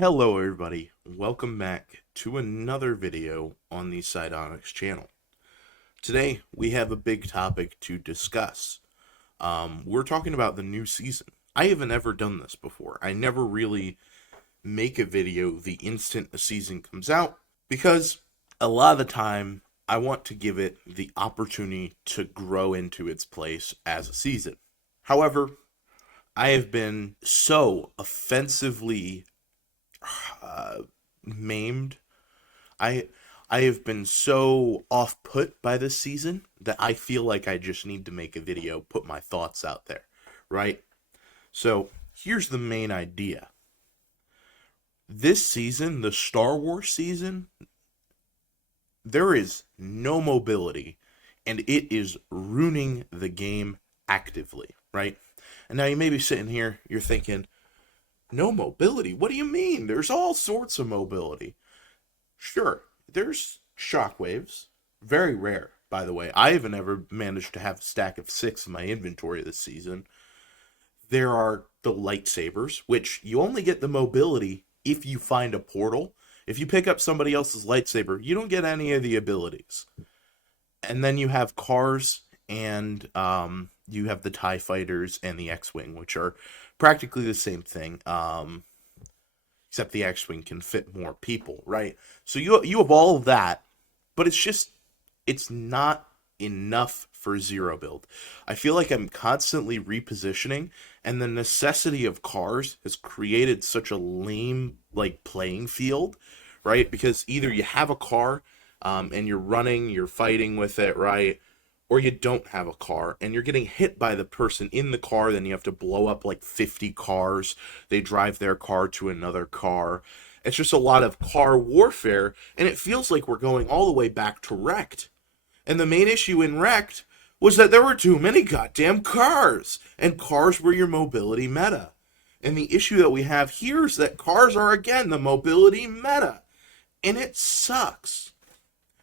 Hello everybody, welcome back to another video on the Sidonics channel. Today we have a big topic to discuss. We're talking about the new season. I haven't ever done this before. I never really make a video the instant a season comes out because a lot of the time I want to give it the opportunity to grow into its place as a season. However, I have been so offensively maimed. I I have been so off put by this season that I feel like I just need to make a video, put my thoughts out there, right? So here's the main idea. This season, the Star Wars season, there is no mobility, and it is ruining the game actively, right? And now you may be sitting here, you're thinking, no mobility? What do you mean? There's all sorts of mobility. Sure, there's shockwaves. Very rare, by the way. I haven't ever managed to have a stack of 6 in my inventory this season. There are the lightsabers, which you only get the mobility if you find a portal. If you pick up somebody else's lightsaber, you don't get any of the abilities. And then you have cars, and you have the TIE fighters and the X-Wing, which are practically the same thing. Except the X-Wing can fit more people, right? So you have all of that, but it's not enough for zero build. I feel like I'm constantly repositioning, and the necessity of cars has created such a lame playing field, right? Because either you have a car, and you're fighting with it, right? Or you don't have a car and you're getting hit by the person in the car, then you have to blow up like 50 cars. They drive their car to another car. It's just a lot of car warfare, and it feels like we're going all the way back to Wrecked. And the main issue in Wrecked was that there were too many goddamn cars, and cars were your mobility meta. And the issue that we have here is that cars are again the mobility meta, and it sucks.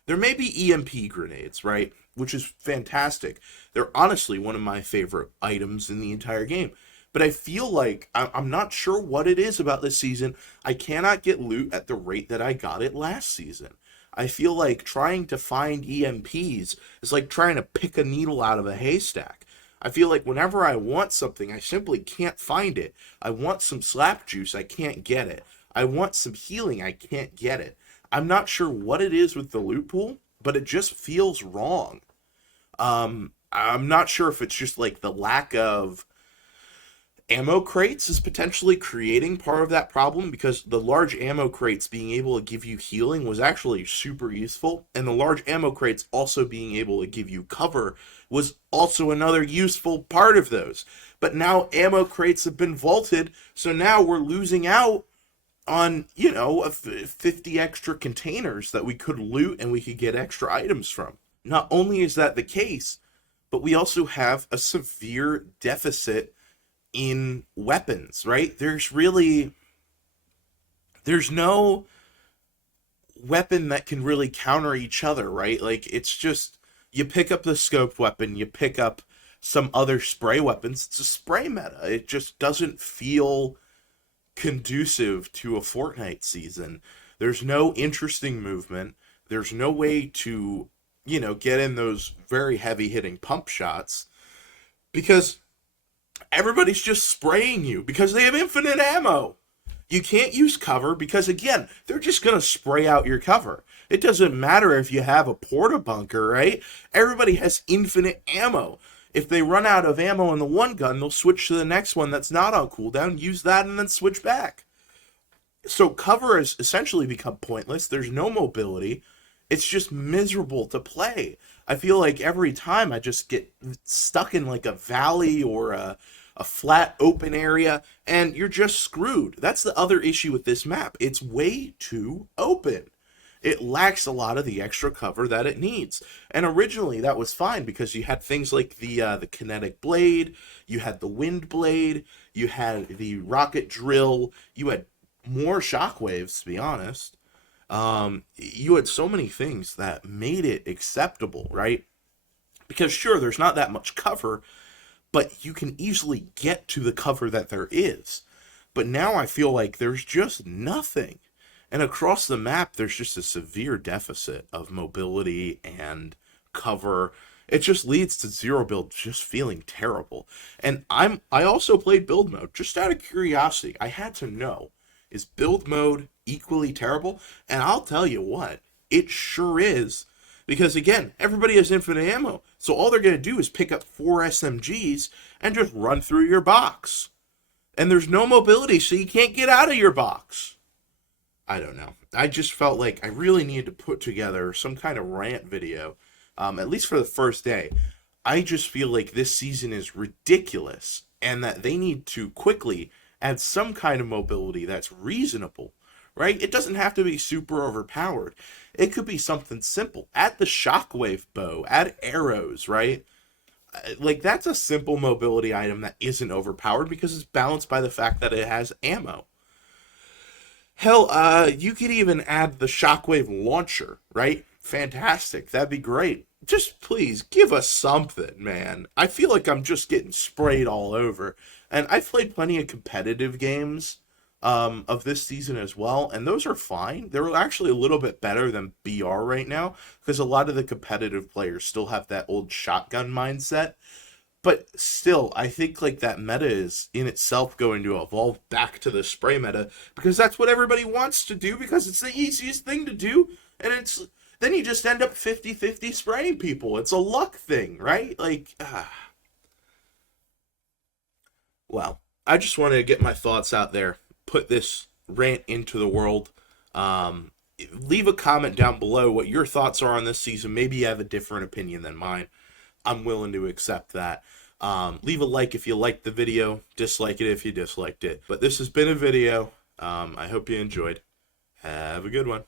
There may be EMP grenades, right? Which is fantastic. They're honestly one of my favorite items in the entire game. But I feel like I'm not sure what it is about this season. I cannot get loot at the rate that I got it last season. I feel like trying to find EMPs is like trying to pick a needle out of a haystack. I feel like whenever I want something, I simply can't find it. I want some slap juice, I can't get it. I want some healing, I can't get it. I'm not sure what it is with the loot pool, but it just feels wrong. I'm not sure if it's just like the lack of ammo crates is potentially creating part of that problem, because the large ammo crates being able to give you healing was actually super useful, and the large ammo crates also being able to give you cover was also another useful part of those. But now ammo crates have been vaulted, so now we're losing out on, 50 extra containers that we could loot and we could get extra items from. Not only is that the case, but we also have a severe deficit in weapons, right? There's no weapon that can really counter each other, right? Like, it's just, you pick up the scoped weapon, you pick up some other spray weapons, it's a spray meta. It just doesn't feel conducive to a Fortnite season. There's no interesting movement. There's no way to get in those very heavy hitting pump shots, because everybody's just spraying you because they have infinite ammo. You can't use cover because, again, they're just going to spray out your cover. It doesn't matter if you have a porta bunker, right? Everybody has infinite ammo. If they run out of ammo in the one gun, they'll switch to the next one that's not on cooldown, use that, and then switch back. So cover has essentially become pointless. There's no mobility. It's just miserable to play. I feel like every time I just get stuck in like a valley or a flat open area, and you're just screwed. That's the other issue with this map. It's way too open. It lacks a lot of the extra cover that it needs. And originally that was fine because you had things like the kinetic blade, you had the wind blade, you had the rocket drill, you had more shockwaves, to be honest. You had so many things that made it acceptable, right? Because sure, there's not that much cover, but you can easily get to the cover that there is. But now I feel like there's just nothing. And across the map, there's just a severe deficit of mobility and cover. It just leads to zero build just feeling terrible. And I also played build mode just out of curiosity. I had to know, is build mode equally terrible? And I'll tell you what, it sure is. Because again, everybody has infinite ammo. So all they're going to do is pick up 4 SMGs and just run through your box. And there's no mobility, so you can't get out of your box. I don't know. I just felt like I really needed to put together some kind of rant video, at least for the first day. I just feel like this season is ridiculous and that they need to quickly add some kind of mobility that's reasonable, right? It doesn't have to be super overpowered. It could be something simple. Add the shockwave bow, add arrows, right? Like, that's a simple mobility item that isn't overpowered because it's balanced by the fact that it has ammo. Hell, you could even add the shockwave launcher, right? Fantastic. That'd be great. Just please give us something, man. I feel like I'm just getting sprayed all over. And I've played plenty of competitive games of this season as well, and those are fine. They're actually a little bit better than BR right now because a lot of the competitive players still have that old shotgun mindset. But still, I think like that meta is in itself going to evolve back to the spray meta because that's what everybody wants to do because it's the easiest thing to do. And it's then you just end up 50-50 spraying people. It's a luck thing, right? Like, well, I just wanted to get my thoughts out there, put this rant into the world. Leave a comment down below what your thoughts are on this season. Maybe you have a different opinion than mine. I'm willing to accept that. Leave a like if you liked the video, dislike it if you disliked it. But this has been a video. I hope you enjoyed. Have a good one.